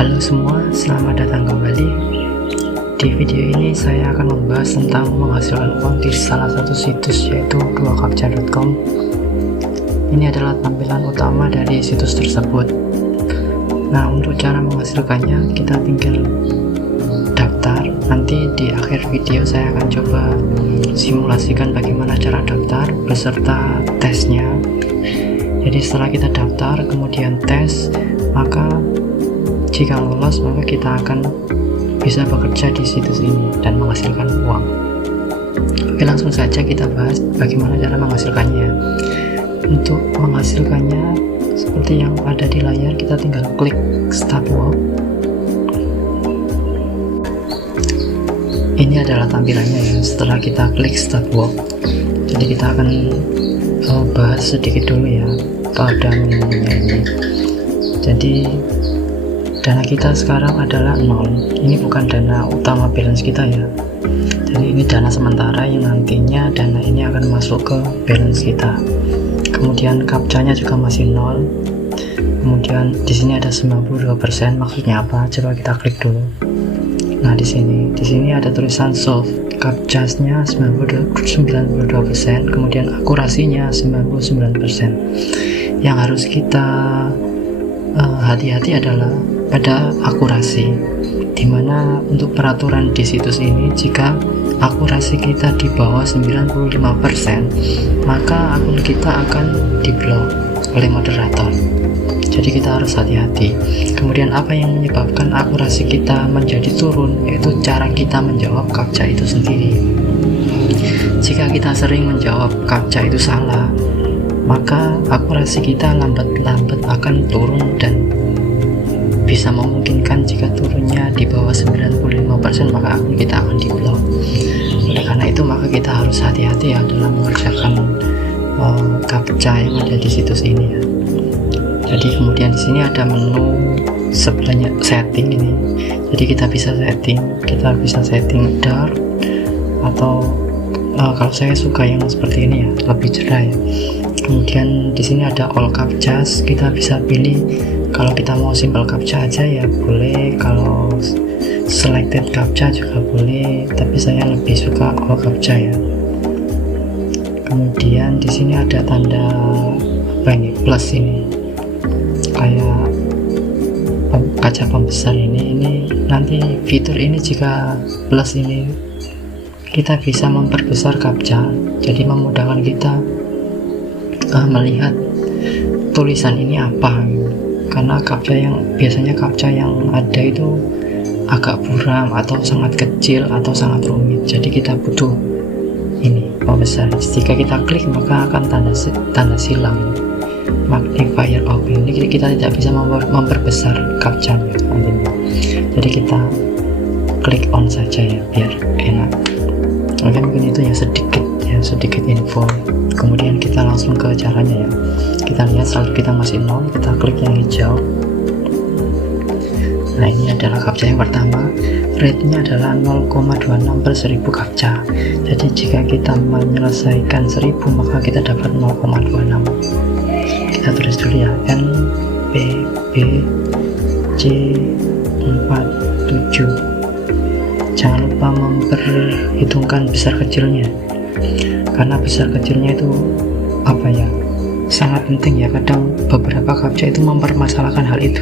Halo semua, selamat datang kembali. Di video ini saya akan membahas tentang menghasilkan uang di salah satu situs, yaitu 2captcha.com. Ini adalah tampilan utama dari situs tersebut. Nah, untuk cara menghasilkannya kita tinggal daftar. Nanti di akhir video saya akan coba simulasikan bagaimana cara daftar beserta tesnya. Jadi setelah kita daftar kemudian tes, maka jika lolos maka kita akan bisa bekerja di situs ini dan menghasilkan uang. Oke, langsung saja kita bahas bagaimana cara menghasilkannya. Untuk menghasilkannya seperti yang ada di layar, kita tinggal klik Start Work. Ini adalah tampilannya ya setelah kita klik Start Work. Jadi kita akan bahas sedikit dulu ya pada menunya ini. Jadi dana kita sekarang adalah 0. Ini bukan dana utama balance kita ya. Jadi ini dana sementara yang nantinya dana ini akan masuk ke balance kita. Kemudian captcha-nya juga masih 0. Kemudian di sini ada 92%. Maksudnya apa? Coba kita klik dulu. Nah, di sini ada tulisan solve. Captcha-nya 92%, kemudian akurasinya 99%. Yang harus kita hati-hati adalah pada akurasi, dimana untuk peraturan di situs ini jika akurasi kita di bawah 95%, maka akun kita akan diblok oleh moderator. Jadi kita harus hati-hati. Kemudian apa yang menyebabkan akurasi kita menjadi turun, yaitu cara kita menjawab captcha itu sendiri. Jika kita sering menjawab captcha itu salah, maka akurasi kita lambat-lambat akan turun dan bisa memungkinkan jika turunnya di bawah 95% maka akun kita akan diblok. Oleh karena itu maka kita harus hati-hati ya dalam mengerjakan captcha yang ada di situs ini ya. Jadi kemudian di sini ada menu sebelahnya setting ini. Jadi kita bisa setting dark atau kalau saya suka yang seperti ini ya, lebih cerah ya. Kemudian di sini ada all captchas, kita bisa pilih kalau kita mau simple captcha aja ya boleh, kalau selected captcha juga boleh, tapi saya lebih suka all captcha ya. Kemudian di sini ada tanda apa ini, plus ini, kayak kaca pembesar ini nanti fitur ini jika plus ini kita bisa memperbesar captcha, jadi memudahkan kita melihat tulisan ini apa, karena biasanya captcha yang ada itu agak buram atau sangat kecil atau sangat rumit, jadi kita butuh ini pembesar. Jika kita klik maka akan tanda silang magnifier off, ini kita tidak bisa memperbesar captcha-nya nantinya. Jadi kita klik on saja ya biar enak. Oke, mungkin itu ya sedikit info. Kemudian kita langsung ke caranya ya. Kita lihat saldo kita masih 0, kita klik yang hijau. Nah, ini adalah captcha yang pertama. Rate-nya adalah 0,26 per 1000 captcha. Jadi jika kita menyelesaikan 1000 maka kita dapat 0,26. Kita tulis dulu ya, N P B C 47. Jangan lupa memperhitungkan besar kecilnya, karena besar kecilnya itu apa ya, sangat penting ya. Kadang beberapa captcha itu mempermasalahkan hal itu.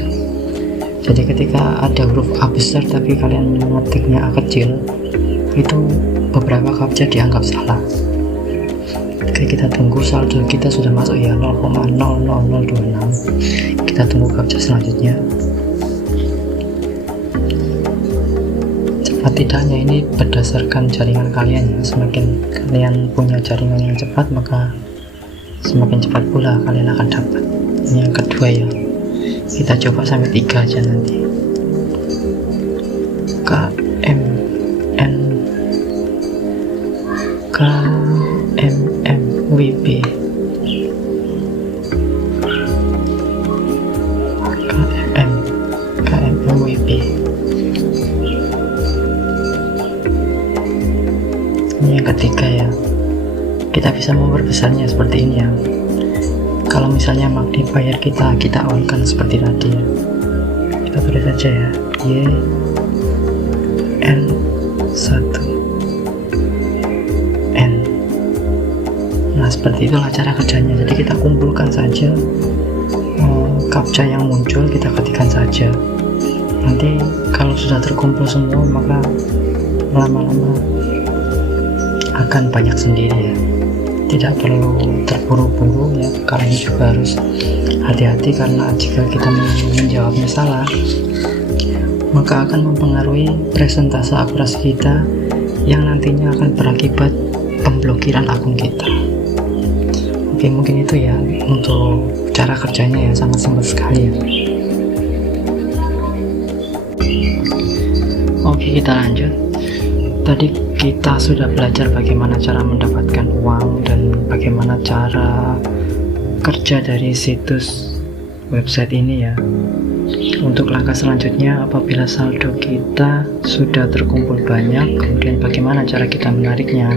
Jadi ketika ada huruf A besar tapi kalian mengetiknya A kecil, itu beberapa captcha dianggap salah. Oke, kita tunggu saldo kita sudah masuk ya, 0,00026. Kita tunggu captcha selanjutnya. Cepat tidaknya ini berdasarkan jaringan kalian ya. Semakin kalian punya jaringan yang cepat maka semakin cepat pula kalian akan dapat. Ini yang kedua ya, kita coba sampai 3 aja nanti. KMMWB KMMWB. Ini yang ketiga ya, kita bisa memperbesarnya seperti ini ya. Kalau misalnya magnifier kita on kan seperti tadi ya, kita tulis saja ya, YN1N. Nah seperti itulah cara kerjanya. Jadi kita kumpulkan saja captcha yang muncul, kita ketikkan saja. Nanti kalau sudah terkumpul semua, maka lama-lama akan banyak sendiri ya. Tidak perlu terburu-buru ya. Kalian juga harus hati-hati, karena jika kita menjawabnya salah, maka akan mempengaruhi presentase akurasi kita yang nantinya akan berakibat pemblokiran akun kita. Oke, mungkin itu ya untuk cara kerjanya, ya sangat simpel sekali ya. Oke, kita lanjut. Tadi kita sudah belajar bagaimana cara mendapatkan uang dan bagaimana cara kerja dari situs website ini ya. Untuk langkah selanjutnya, apabila saldo kita sudah terkumpul banyak, kemudian bagaimana cara kita menariknya.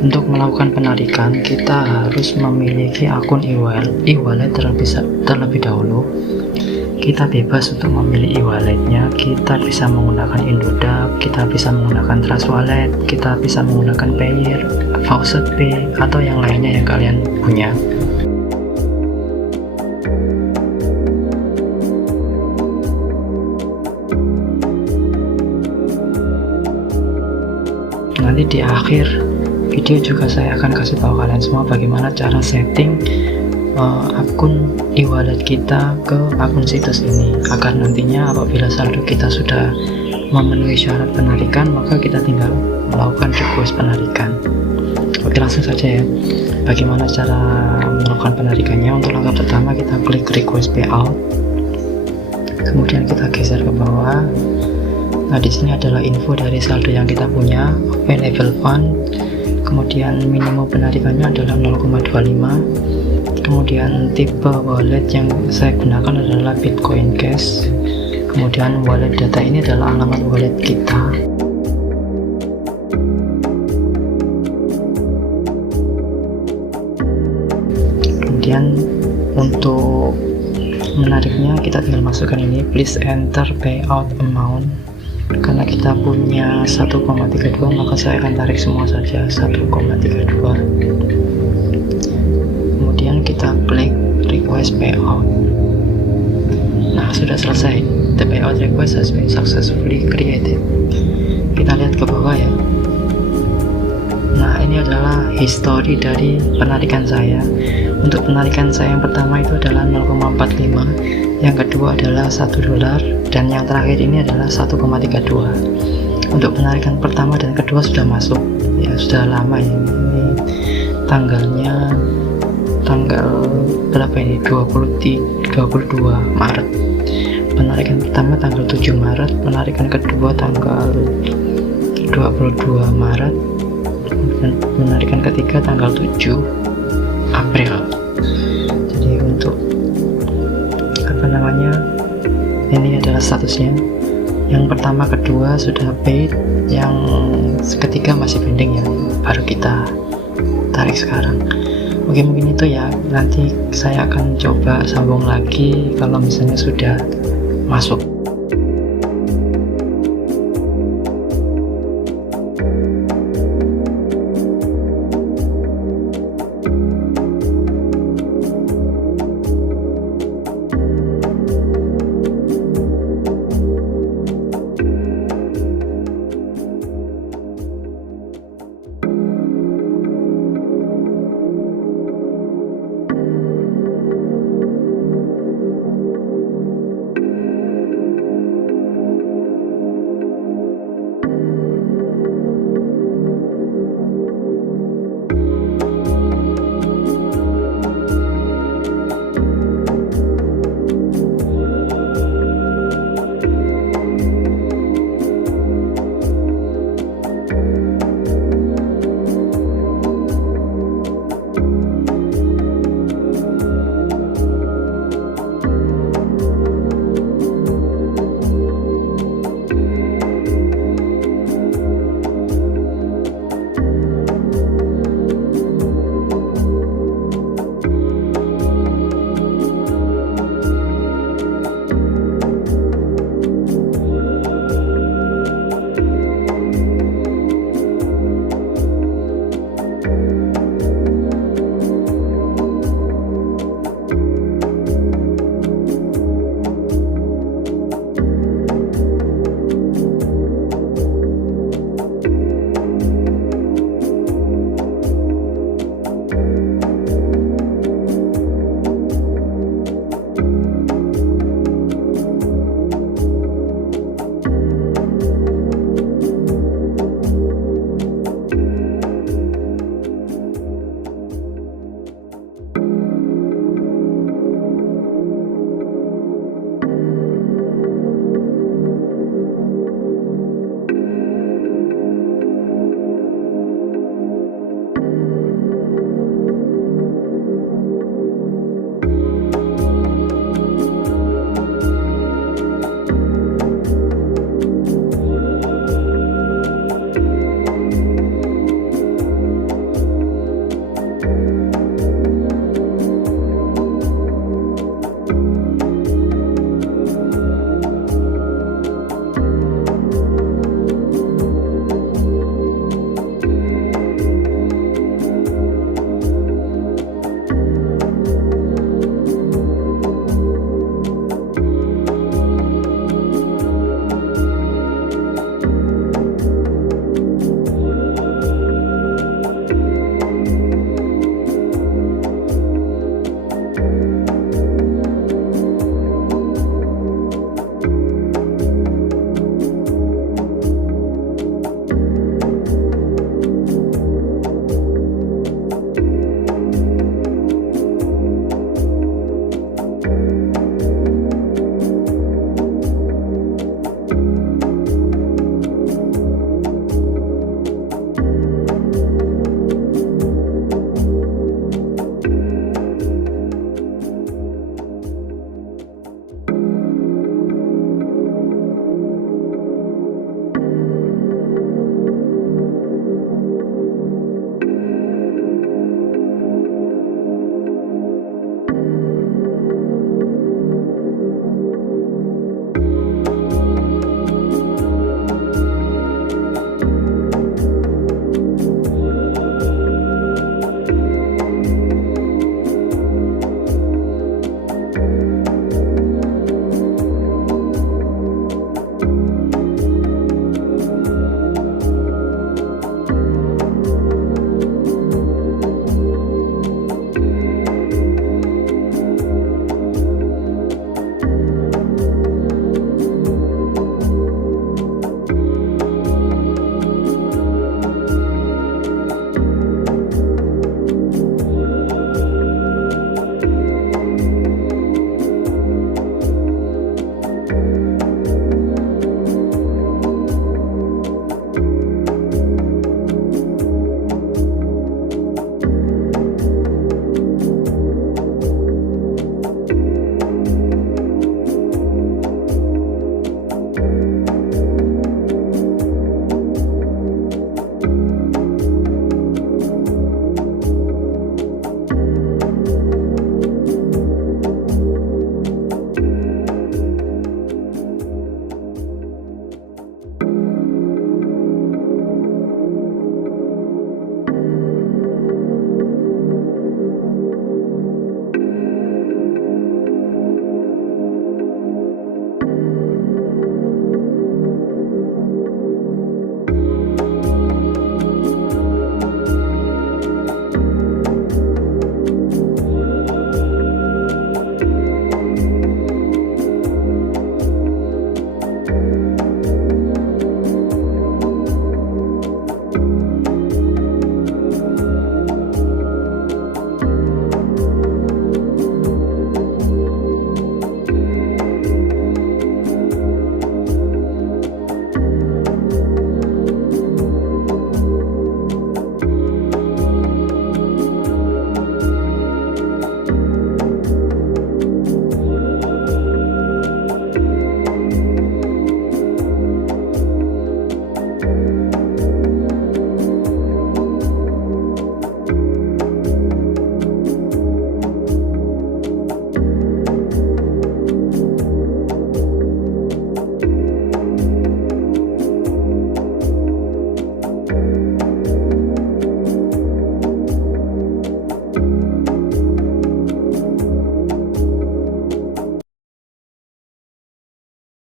Untuk melakukan penarikan, kita harus memiliki akun e-wallet terlebih dahulu. Kita bebas untuk memilih e-walletnya. Kita bisa menggunakan Indodax, kita bisa menggunakan Trust Wallet, kita bisa menggunakan Payeer, Faucet Pay, atau yang lainnya yang kalian punya. Nanti di akhir video juga saya akan kasih tahu kalian semua bagaimana cara setting akun e-wallet kita ke akun situs ini, agar nantinya apabila saldo kita sudah memenuhi syarat penarikan, maka kita tinggal melakukan request penarikan. Oke, langsung saja ya. Bagaimana cara melakukan penarikannya? Untuk langkah pertama, kita klik request payout, kemudian kita geser ke bawah. Nah, di sini adalah info dari saldo yang kita punya, available fund, kemudian minimum penarikannya adalah 0,25. Kemudian tipe wallet yang saya gunakan adalah Bitcoin Cash. Kemudian wallet data ini adalah alamat wallet kita. Kemudian untuk menariknya kita tinggal masukkan ini, please enter payout amount. Karena kita punya 1,32, maka saya akan tarik semua saja 1,32. Kemudian kita klik request payout. Nah, sudah selesai. The payout request has been successfully created. Kita lihat ke bawah ya. Nah, ini adalah history dari penarikan saya. Untuk penarikan saya yang pertama itu adalah 0,45, yang kedua adalah $1, dan yang terakhir ini adalah 1,32. Untuk penarikan pertama dan kedua sudah masuk ya, sudah lama ya. Ini tanggalnya tanggal berapa ini, 22 Maret. Penarikan pertama tanggal 7 Maret, penarikan kedua tanggal 22 Maret, dan penarikan ketiga tanggal 7 April. Jadi untuk ini adalah statusnya. Yang pertama, kedua sudah paid, yang ketiga masih pending ya, baru kita tarik sekarang. Oke, mungkin itu ya. Nanti saya akan coba sambung lagi kalau misalnya sudah masuk.